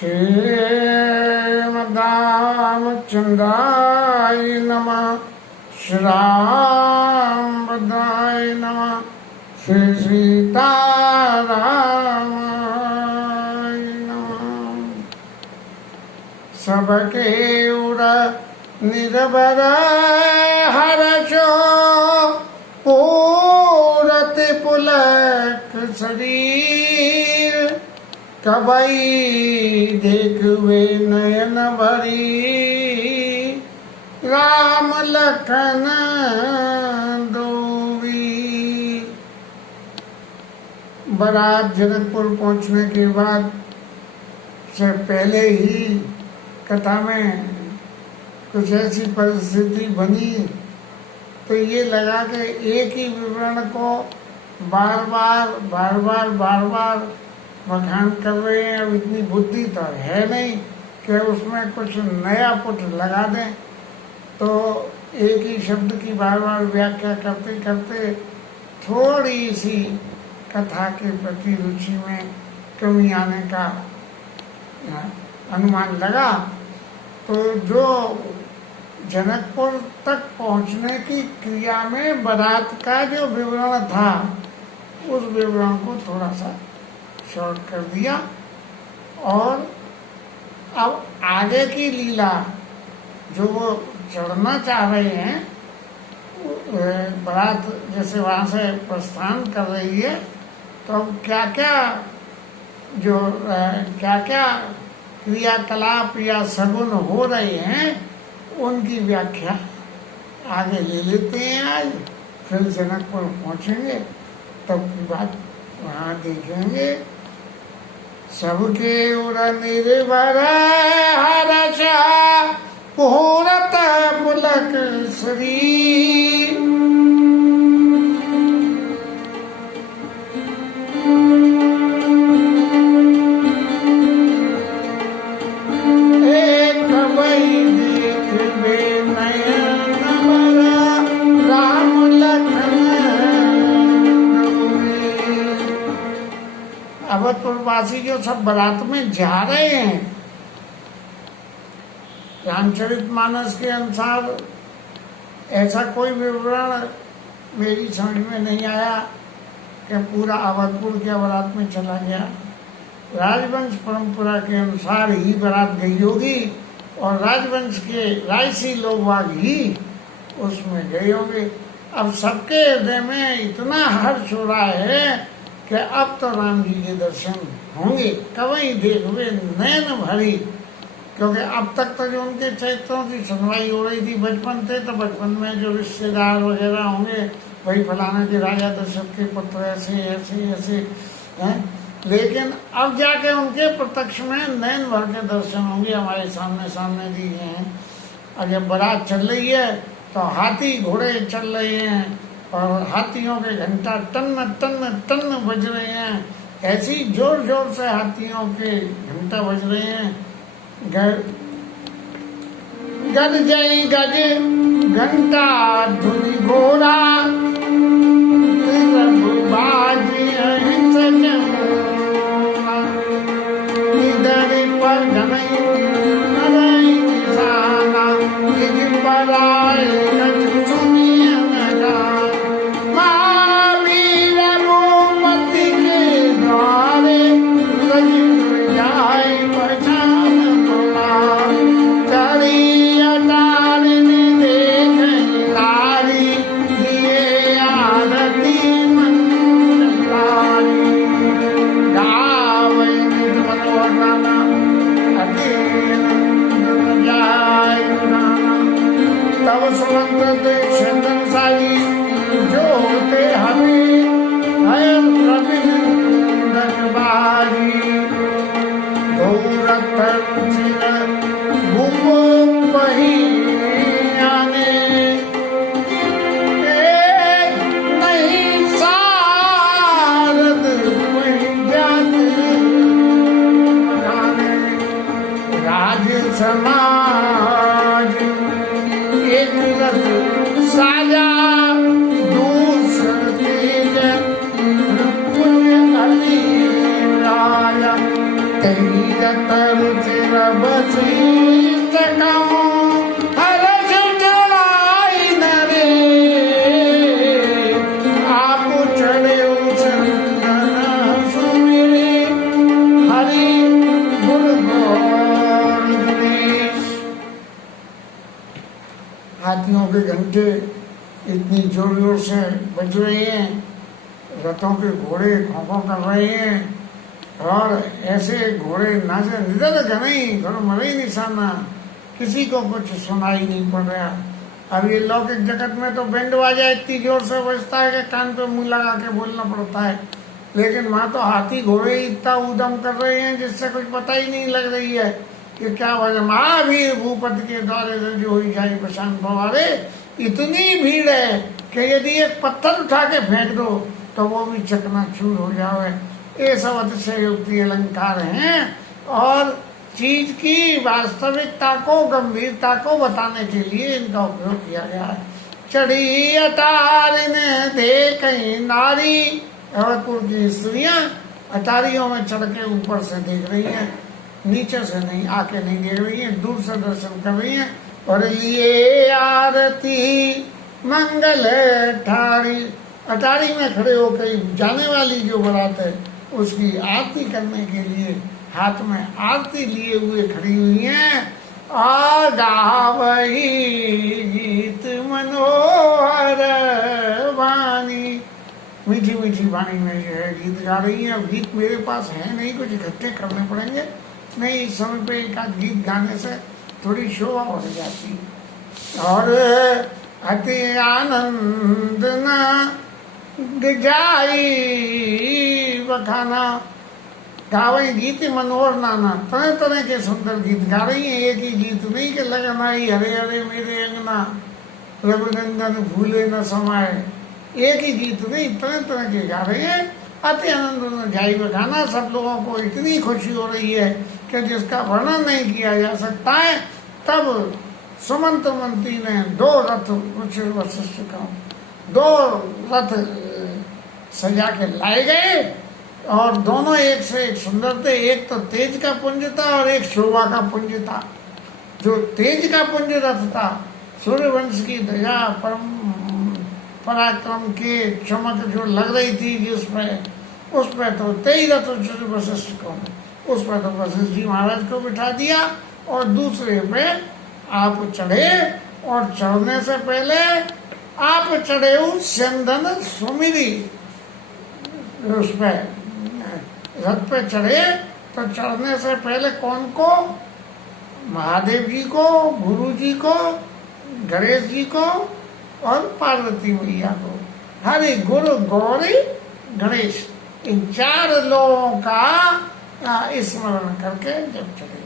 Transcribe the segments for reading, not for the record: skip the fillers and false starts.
श्रीमद्रामचन्द्राय नमः। श्रीरामभद्राय नमः। श्री सीतारामाय नमः। सबके उर निर्भर हर्षो पूरत पुलक शरीर। कबई देखवे नयन भरी राम लखन दोवी। बारात जनकपुर पहुंचने के बाद से पहले ही कथा में कुछ ऐसी परिस्थिति बनी तो ये लगा कि एक ही विवरण को बार बार बखान कर रहे हैं। अब इतनी बुद्धि तो है नहीं कि उसमें कुछ नया पुट लगा दें, तो एक ही शब्द की बार बार व्याख्या करते करते थोड़ी सी कथा के प्रति रुचि में कमी आने का अनुमान लगा। तो जो जनकपुर तक पहुंचने की क्रिया में बारात का जो विवरण था उस विवरण को थोड़ा सा शॉर्ट कर दिया। और अब आगे की लीला जो वो चढ़ना चाह रहे हैं, बारात जैसे वहाँ से प्रस्थान कर रही है, तो अब क्या क्या क्रियाकलाप या सगुन हो रहे हैं उनकी व्याख्या आगे ले लेते हैं। आज फिर जनकपुर पहुँचेंगे तब की बात वहाँ देखेंगे। सबके उर निर्भर हर्ष पूरत पुलक शरीर। अवधपुरवासी जो सब बारात में जा रहे हैं, रामचरितमानस के अनुसार ऐसा कोई विवरण मेरी समझ में नहीं आया कि पूरा अवधपुर के बारात में चला गया। राजवंश परंपरा के अनुसार ही बारात गई होगी और राजवंश के रायसी लोग वाग ही उसमें गए होंगे। अब सबके हृदय में इतना हर्ष हो रहा है कि अब तो राम जी के दर्शन होंगे। कवई देखवे नयन भरी, क्योंकि अब तक तो जो उनके चरित्रों की सुनवाई हो रही थी बचपन थे, तो बचपन में जो रिश्तेदार वगैरह होंगे, भाई फलाना के राजा दशरथ के पुत्र ऐसे ऐसे ऐसे हैं, लेकिन अब जाके उनके प्रत्यक्ष में नयन भर के दर्शन होंगे, हमारे सामने सामने दिए हैं। और जब बारात चल रही है तो हाथी घोड़े चल रहे हैं और हाथियों के घंटा टन टन टन बज रहे हैं। ऐसी जोर जोर से हाथियों के घंटा बज रहे हैं। गज जय गज घंटा धुनि घोड़ा इधर पर समाज एक रथ साजा दूसरे पुण्य अली राया तेरी अतर तेरा वशिष्ठ कहूं हर्ष चढ़ाई न रे आप चढ़े चंदन सुमिरे हरि गुर गौर गणेश। हाथियों के घंटे इतनी जोर जोर से बज रहे हैं, रथों के घोड़े खोखो कर रहे हैं और ऐसे घोड़े नाचे निधर नहीं घरों मरे निशाना, किसी को कुछ सुनाई नहीं पड़ रहा। अब ये लौकिक जगत में तो बैंड बाजा इतनी जोर से बजता है कि कान पे मुंह लगा के बोलना पड़ता है, लेकिन वहाँ तो हाथी घोड़े इतना उदम कर रहे हैं जिससे कुछ पता ही नहीं लग रही है कि क्या वजह। महावीर भूपति के द्वारे जो हुई जाए प्रशांत भवारे, इतनी भीड़ है कि यदि एक पत्थर उठा के फेंक दो तो वो भी चकनाचूर हो जाए। ये सब अतिशयोक्ति अलंकार हैं और चीज की वास्तविकता को गंभीरता को बताने के लिए इनका उपयोग किया गया है। चढ़ी अटारी ने देख नारी, अवधपुर की स्त्रियां अटारियों में चढ़ के ऊपर से देख रही हैं, नीचे से नहीं, आके नहीं देख रही हैं, दूर से दर्शन कर रही हैं। और लिए आरती मंगल ठारी, अटारी में खड़े होकर जाने वाली जो बारात है उसकी आरती करने के लिए हाथ में आरती लिए हुए खड़ी हुई हैं। और गावही गीत मनोहर वाणी, मीठी मीठी वाणी में जो है गीत गा रही है। अब गीत मेरे पास है नहीं, कुछ इकट्ठे करने पड़ेंगे, नहीं इस समय पे एक आध गीत गाने से थोड़ी शोभा बढ़ जाती है। और अति आनंद न जाई बखाना, गावे गीत मनोहर नाना, तरह तरह के सुंदर गीत गा रही है। एक ही गीत नहीं कि लगन आई हरे हरे मेरे अंगना रघुनंदन भूले न समाये, एक ही गीत नहीं, तरह तरह के गा रही है। अति आनंद न जाई बखाना, सब लोगों को इतनी खुशी हो रही है कि जिसका वर्णन नहीं किया जा सकता है। तब सुमंत मंत्री ने दो रथ, कुछ वशिष्ठ का दो रथ सजा के लाए गए और दोनों एक से एक सुंदर थे। एक तो तेज का पुंज था और एक शोभा का पुंज था। जो तेज का पुंज रथ था, सूर्यवंश की ध्वजा पराक्रम के चमक जो लग रही थी जिसमें, उस पर तो तेज रथ वशिष्ठ को, उस पर तो वशिष्ठ जी महाराज को बिठा दिया और दूसरे पे आप चढ़े। और चढ़ने से पहले आप चढ़े चंदन सुमिरी, उस पे रथ पे चढ़े तो चढ़ने से पहले कौन को? महादेव जी को, गुरु जी को, गणेश जी को और पार्वती मैया को। हरि गुरु गौरी गणेश, इन चार लोगों का स्मरण करके जब चढ़े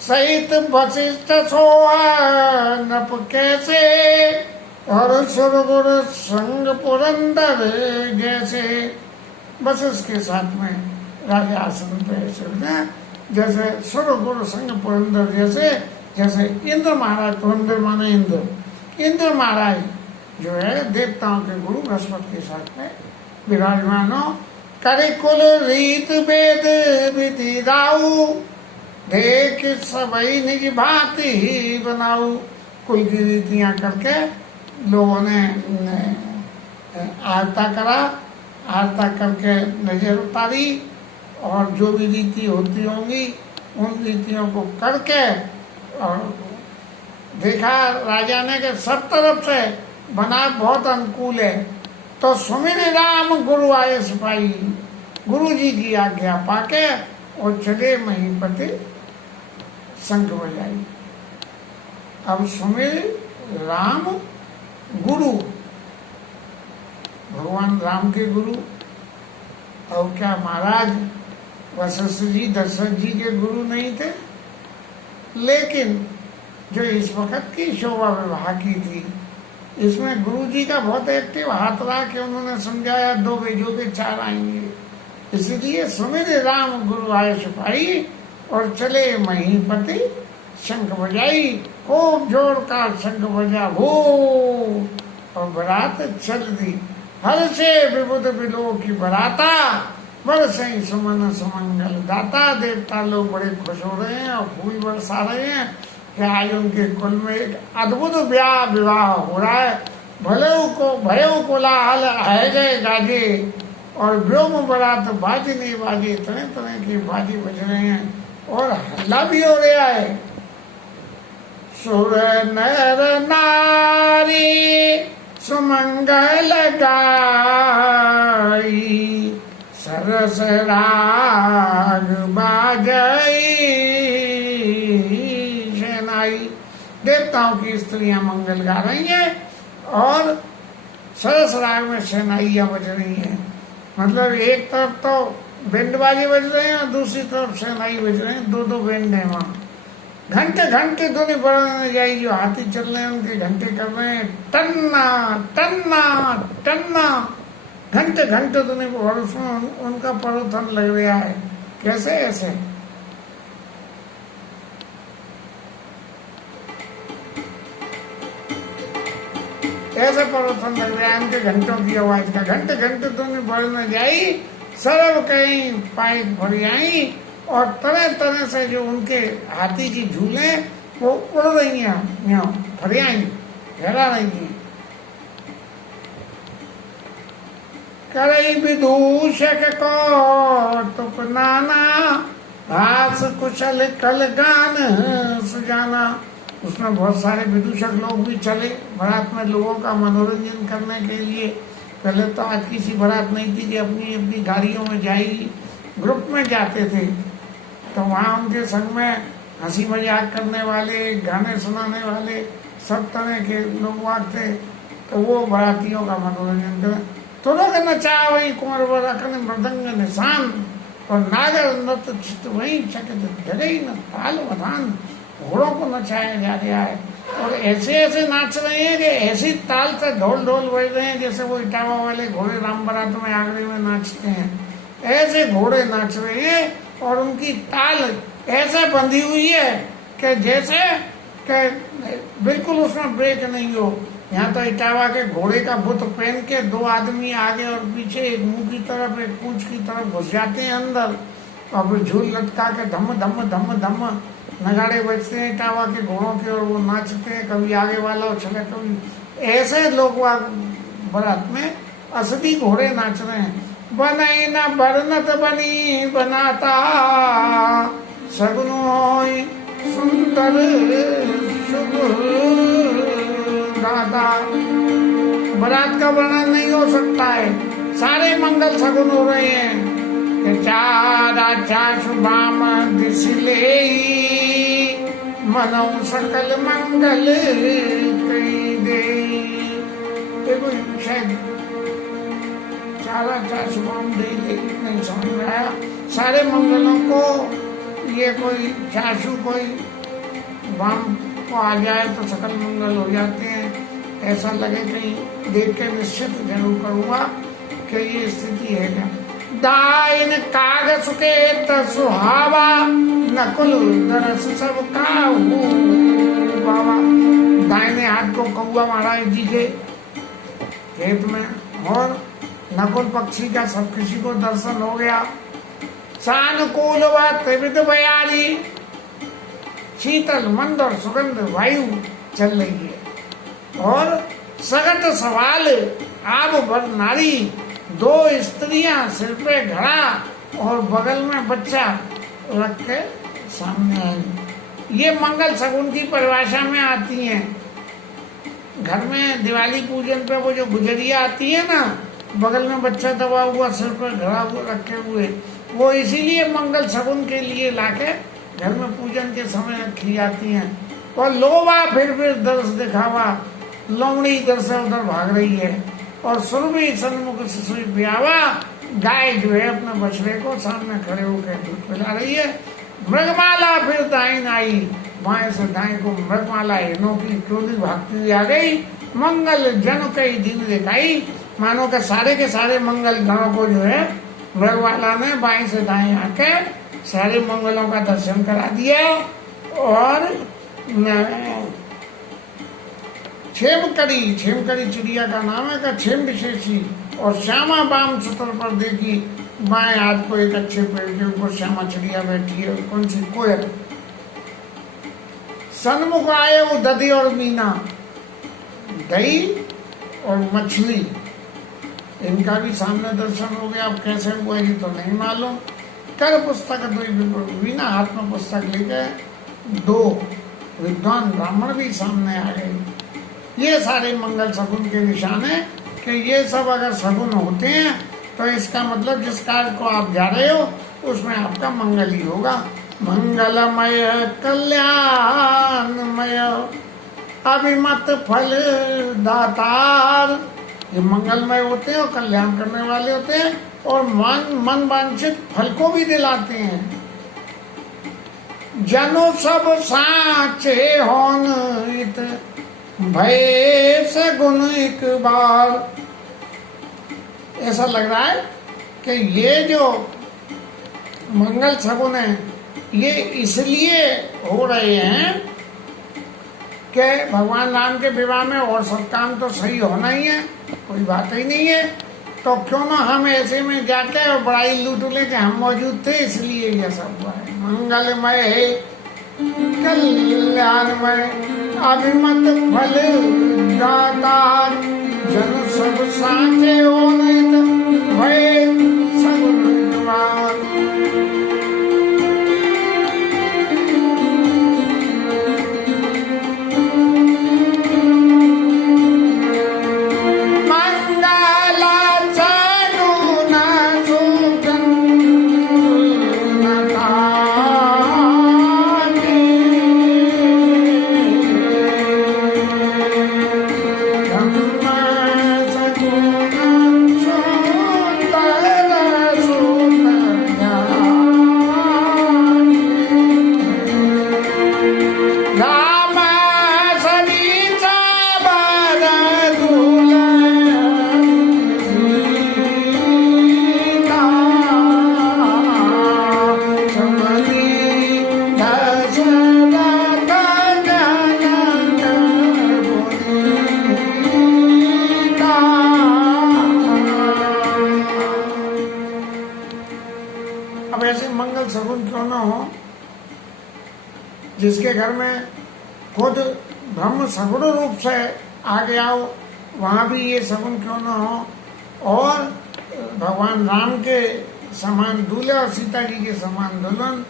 सहित वशिष्ठ सोहा नप कैसे और सुरगुर संग पुरंदर जैसे। वशिष्ठ के साथ में राजा आसन पे चढ़ना, जैसे सुरगुर संग पुरंदर जैसे, जैसे इंद्र महाराज, पुरंदर माने इंद्र, इंद्र महाराज जो है देवताओं के गुरु बृहस्पति के साथ में विराजमान हो। करे कुल रीत वेद विधि राऊ, देख सबई निज भांति ही बनाऊ। कुल की रीतियां करके लोगों ने आरता करा, आरता करके नजर उतारी और जो भी रीति होती होंगी उन रीतियों को करके और देखा राजा ने कि सब तरफ से बना बहुत अनुकूल है, तो सुमिर राम गुरु आए सिपाही, गुरु जी की आज्ञा पाके और चले महीपति शंख बजाई। अब सुमिर राम गुरु, भगवान राम के गुरु, और क्या महाराज वशिष्ठ जी दशरथ जी के गुरु नहीं थे? लेकिन जो इस वक्त की शोभा विवाह की थी, इसमें गुरु जी का बहुत एक्टिव हाथ रहा कि उन्होंने समझाया दो बेजों के चार आएंगे। इसलिए सुमिर राम गुरु आए सिपाही और चले महीपति शंख बजाई, खूब जोर का शंख बजा हो और बारात चल दी। हर से विबुध बिलो की बराता, बरसें सुमन सुमंगल। दाता देवता लोग बड़े खुश हो रहे हैं और फूल बरसा रहे हैं कि आज उनके कुल में एक अद्भुत विवाह हो रहा है। भयो कोलाहल है गए गाजे और व्योम बरात बाजने बाजे, तरह तरह के बाजे बज रहे हैं और हल्ला भी हो रहा है। सुर नर नारी सुमंगल गाई, सरस राग बाजई शहनाई। देवताओं की स्त्रियां मंगल गा रही हैं और सरस राग में शहनाइयां बज रही हैं। मतलब एक तरफ तो बैंड बाजे बज रहे हैं और दूसरी तरफ शहनाई बज रहे हैं, दो दो बैंड है वहाँ। घंटे घंटे धुनी बढ़ने जाएगी, जो हाथी चल रहे हैं उनके घंटे कर रहे हैं टन्ना टन्ना टन्ना, घंटे घंटे धुनी और उसमें उनका परोथन लग रहा है। कैसे ऐसे ऐसे परोथन लग रहा है उनके घंटों की आवाज का। घंटे घंटे धुनी बढ़ने जाई, सरब कहीं पाइक भरी आई और तरह तरह से जो उनके हाथी की झूले वो उड़ रही हैं, फरियाई फैला रही हैं। करई विदूषक को तुक नाना, हास कुशल कल गान सुजाना। उसमें बहुत सारे विदूषक लोग भी चले बारात में लोगों का मनोरंजन करने के लिए। पहले तो आज किसी बारात नहीं थी कि अपनी अपनी गाड़ियों में जाएगी, ग्रुप में जाते थे तो वहाँ उनके संग में हंसी मजाक करने वाले, गाने सुनाने वाले सब तरह के लोग वहाँ थे। तो वो बारातियों का मनोरंजन करें। थोड़ा का नचा वही कुंवर बरखन मृदंग निशान और नागर नृत्य चित्त वही चकित जगई न ताल वधान। घोड़ों को नचाया जा रहा है और ऐसे ऐसे नाच रहे हैं कि ऐसी ताल से ढोल ढोल बज रहे हैं जैसे वो इटावा वाले घोड़े राम बारात में आगरे में नाचते हैं। ऐसे घोड़े नाच रहे हैं और उनकी ताल ऐसे बंधी हुई है कि जैसे कि बिल्कुल उसमें ब्रेक नहीं हो। यहाँ तो इटावा के घोड़े का बुत पहन के दो आदमी आगे और पीछे, एक मुंह की तरफ एक पूंछ की तरफ घुस जाते हैं अंदर और फिर झूल लटका के धम धम धम धम नगाड़े बजते हैं इटावा के घोड़ों के और वो नाचते हैं, कभी आगे वाला उछले कभी। ऐसे लोग बारात में असली घोड़े नाच रहे हैं। बनाई न बरनत बनी बनाता, सगुन होई सुंदर शुभ दाता। बारात का वर्णन नहीं हो सकता है, सारे मंगल सगुन हो रहे हैं। चारा शुभाम दिसले मनो सकल मंगल कई दे। देखो शायद चारा शुभाम दे नहीं समझ में आया। सारे मंगलों को ये कोई चाशु कोई वाम को आ जाए तो सकल मंगल हो जाते हैं। ऐसा लगे कहीं देख के निश्चित जरूर करूँगा कि ये स्थिति है क्या। दाइन काग सुकेत सुहावा, नकुल दरस सब काहू बाबा। दाहिने हाथ को कौआ महाराज जी के खेत में और नकुल पक्षी का सब किसी को दर्शन हो गया। सानुकूल व त्रिविध बयाली, शीतल मंद और सुगंध वायु चल रही है और सगट सवाल आब भर नारी। दो स्त्रियां सिर पे घड़ा और बगल में बच्चा रख के सामने आई। ये मंगल शगुन की परिभाषा में आती हैं। घर में दिवाली पूजन पे वो जो गुजरिया आती है ना, बगल में बच्चा दबा हुआ सिर पर घड़ा हुआ रखे हुए, वो इसीलिए मंगल शगुन के लिए लाके घर में पूजन के समय रखी जाती हैं। और लोबा फिर दर्श दिखावा, लोमड़ी इधर से उधर भाग रही है और सुरभि सन्मुख से सुई ब्यावा। गाय जो है अपने बछड़े को सामने खड़े होकर दूध पिला रही है। मृगमाला फिर दाइन आई, बाएं से दाएं को मृगमाला हिरणों की टोली भागती हुई आ गई। मंगल जन कई दिन दिखाई, मानो के सारे मंगल गणों को जो है मृगमाला ने बाएं से दाएं आके सारे मंगलों का दर्शन करा दिया। और छेमकड़ी चिड़िया का नाम है का छेम विशेषी और श्यामा बाम सुतर पर देखी बाएं हाथ को एक अच्छे पेड़ के ऊपर श्यामा चिड़िया बैठी है, कौन सी, कोयल। सन्मुख आए वो दधी और मीना, दही और मछली, इनका भी सामने दर्शन हो गया। अब कैसे हुआ ये तो नहीं मालूम। कर पुस्तक दो, वीणा हाथ में पुस्तक लेके दो विद्वान ब्राह्मण भी सामने आ गए। ये सारे मंगल शगुन के निशान है कि ये सब अगर शगुन होते हैं तो इसका मतलब जिस कार्य को आप जा रहे हो उसमें आपका मंगल ही होगा। मंगलमय कल्याणमय अभिमत फल दातार, ये मंगलमय होते हैं और कल्याण करने वाले होते हैं और मन वांछित फल को भी दिलाते हैं। जनो सब साचे होन इत भय से गुण एक बार। ऐसा लग रहा है कि ये जो मंगल शगुन है ये इसलिए हो रहे हैं कि भगवान राम के विवाह में और सब काम तो सही होना ही है, कोई बात ही नहीं है, तो क्यों ना हम ऐसे में जाके और बड़ाई लूट ले कि हम मौजूद थे इसलिए ये सब हुआ है। मंगलमय है कल्याणमय अभिमत फल दातार, जन सब साचे होनित भय सगुन निवार। जिसके घर में खुद ब्रह्म सगुण रूप से आ गया हो वहाँ भी ये सगुन क्यों न हो, और भगवान राम के समान दूल्हे और सीता जी के समान दुल्हन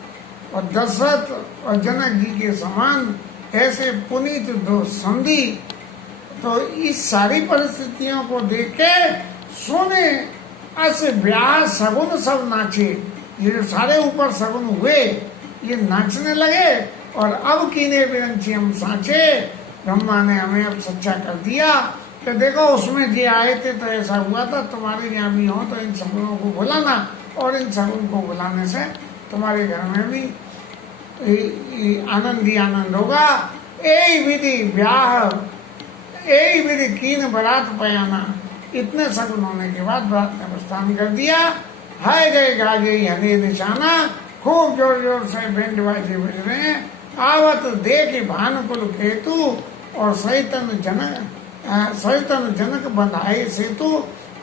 और दशरथ और जनक जी के समान ऐसे पुनीत दो संधि। तो इस सारी परिस्थितियों को देख के सोने अस ब्याह सगुन सब नाचे, ये जो सारे ऊपर सगुन हुए ये नाचने लगे और अब कीने बिरंची हम साचे, ब्रह्मा ने हमें अब सच्चा कर दिया कि देखो उसमें जे आए थे तो ऐसा हुआ था, तुम्हारे यहाँ भी हो तो इन सगुनों को बुलाना और इन सगुन को बुलाने से तुम्हारे घर में भी आनंद ही आनंद होगा। यही विधि ब्याह, यही विधि कीन बरात पयाना। इतने सगुन होने के बाद बरात ने प्रस्थान कर दिया। हाय गए गाजे हने निशाना, खूब जोर जोर से बैंड बाजे बज रहे हैं। आवत देख भानुकुल केतु और सैतन जनक बंधाए सेतु।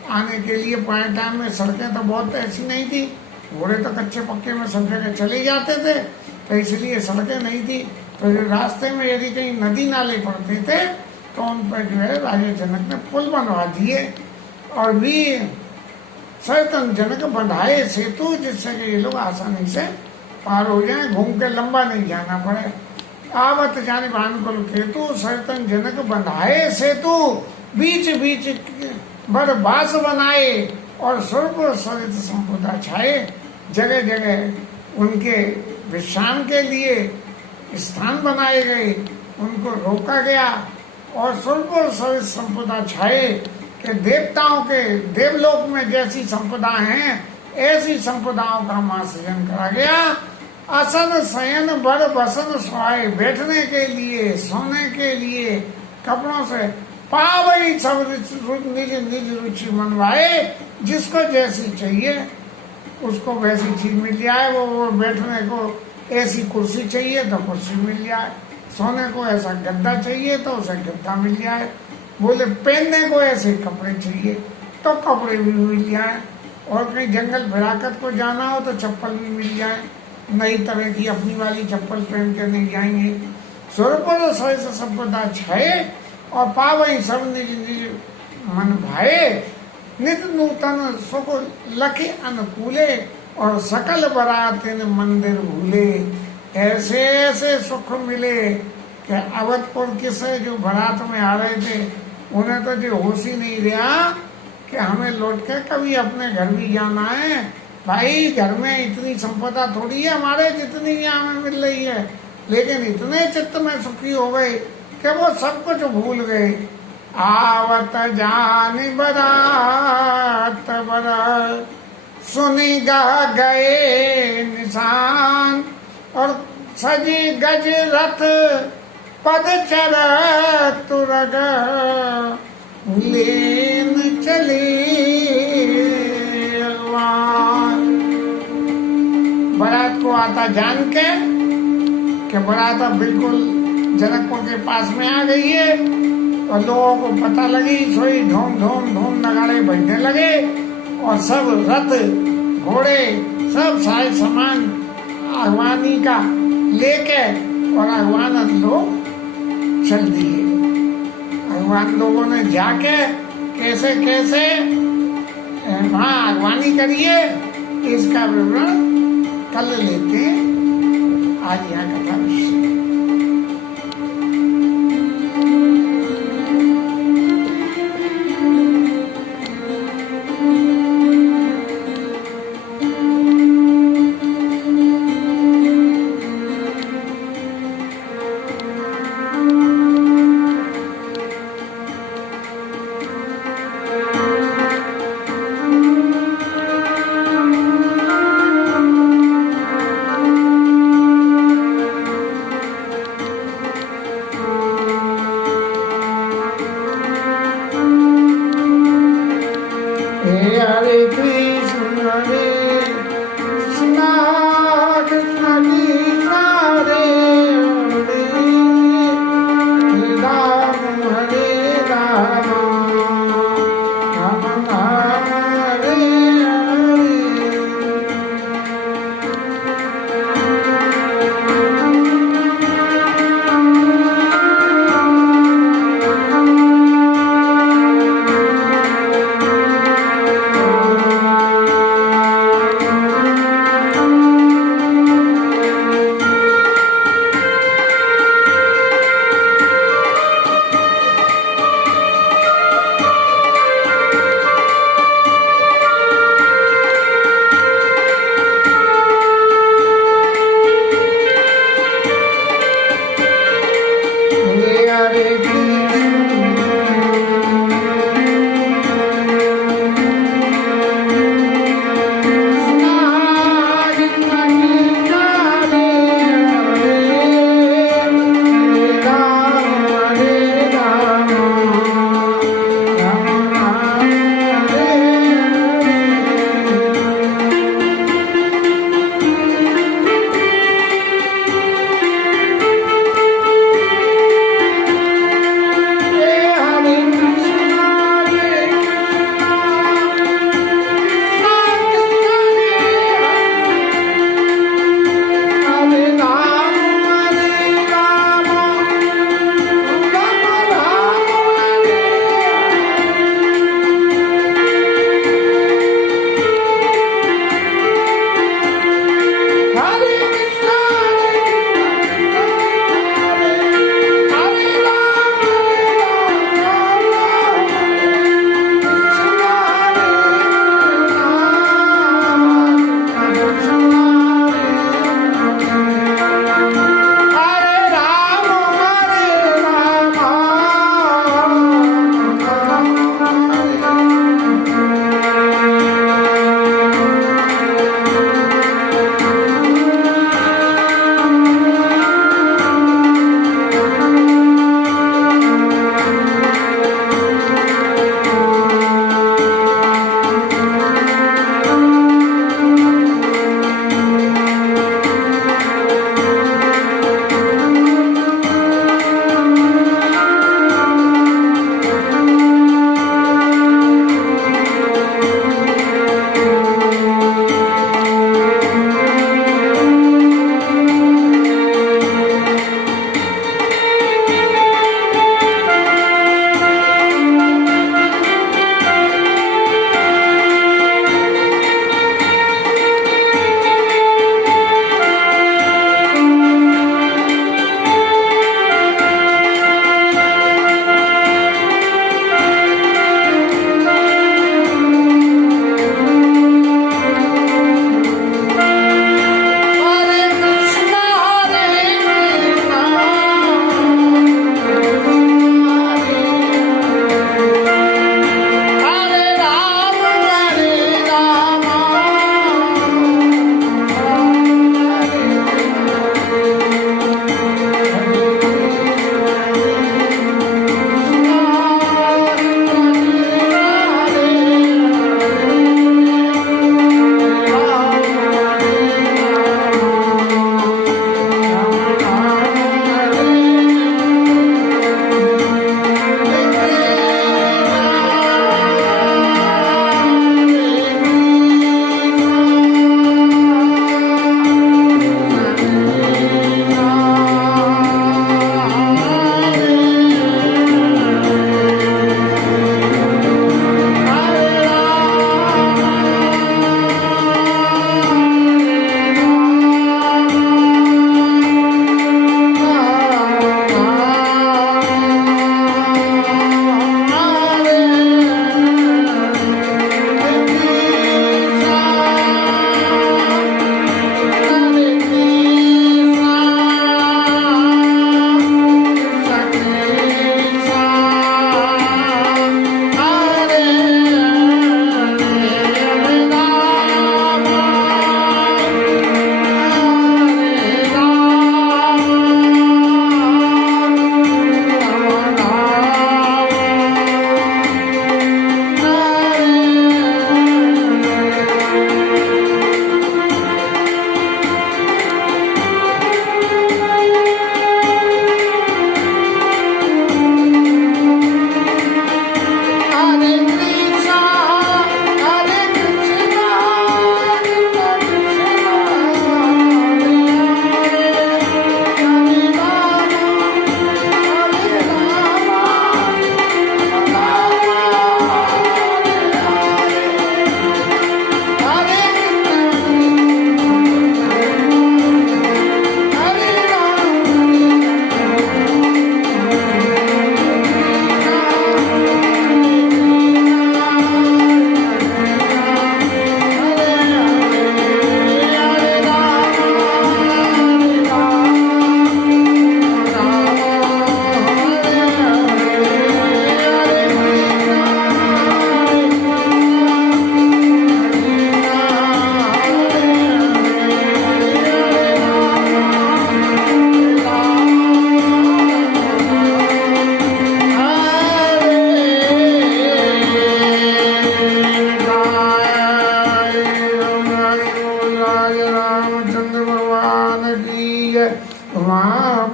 आने के लिए पाए टाइम में सड़कें तो बहुत ऐसी नहीं थी, घोड़े तो कच्चे पक्के में सब जगह चले जाते थे, तो इसलिए सड़कें नहीं थी। तो जो रास्ते में यदि कहीं नदी नाले पड़ते थे तो उन पर जो है राजा जनक ने पुल बनवा दिए और भी सैतन जनक बंधाए सेतु, जिससे कि ये लोग आसानी से पार हो जाए, घूम के लंबा नहीं जाना पड़े। आवत जाने भानुकुल केतु सैतन जनक बंधाए सेतु, बीच बीच बड़ बास बनाए और स्वर्ग सरित संपदा छाए। जगह जगह उनके विश्राम के लिए स्थान बनाए गए, उनको रोका गया और स्वर्ग सरित संपदा छाए कि देवताओं के देवलोक में जैसी संपदा हैं ऐसी संपदाओं का मासृजन करा गया। असन शयन बड़ बसन सुहाए, बैठने के लिए सोने के लिए कपड़ों से पावई सब निज निज रुचि मनवाए। जिसको जैसी चाहिए उसको वैसी चीज मिल जाए। वो बैठने को ऐसी कुर्सी चाहिए तो कुर्सी मिल जाए, सोने को ऐसा गद्दा चाहिए तो उसे गद्दा मिल जाए, बोले पहनने को ऐसे कपड़े चाहिए तो कपड़े भी मिल जाए। और कहीं जंगल फिराकत को जाना हो तो चप्पल भी मिल जाए, नई तरह की अपनी वाली चप्पल पहन के नहीं जाएंगे। स्वरूप सहस संपदा छाए और पावई सब निज निज मन भाए, नित नूतन सुख लखे अनुकूले और सकल बरात इन मंदिर भूले। ऐसे ऐसे सुख मिले कि अवधपुर किसे जो बारात में आ रहे थे उन्हें तो जो होश ही नहीं रहा कि हमें लौट के कभी अपने घर भी जाना है। भाई घर में इतनी संपदा थोड़ी है हमारे जितनी यहाँ हमें मिल रही है, लेकिन इतने चित्त में सुखी हो गए कि वो सब कुछ भूल गए। आवत जानी बरात बरात सुनी गा गए निशान, और सजी गज रथ पद चर तुरग लेन चली बारात को आता जान के कि बारात अब बिल्कुल जनकपुर के पास में आ गई है, और लोगों को पता लगी, सोई धूम धूम धूम नगाड़े बजने लगे और सब रथ घोड़े सब सारे सामान अगवानी का लेके और अगवान लोग चल दिए। अगवान लोगों ने जाके कैसे कैसे वहाँ अगवानी करिए इसका विवरण कल लेते हैं। आज यहाँ कथा विषय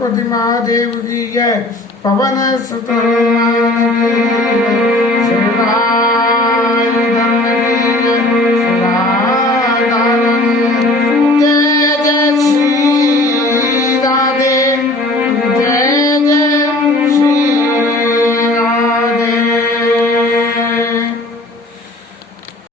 उमापति महादेव की जय। पवन सुत हनुमान की जय।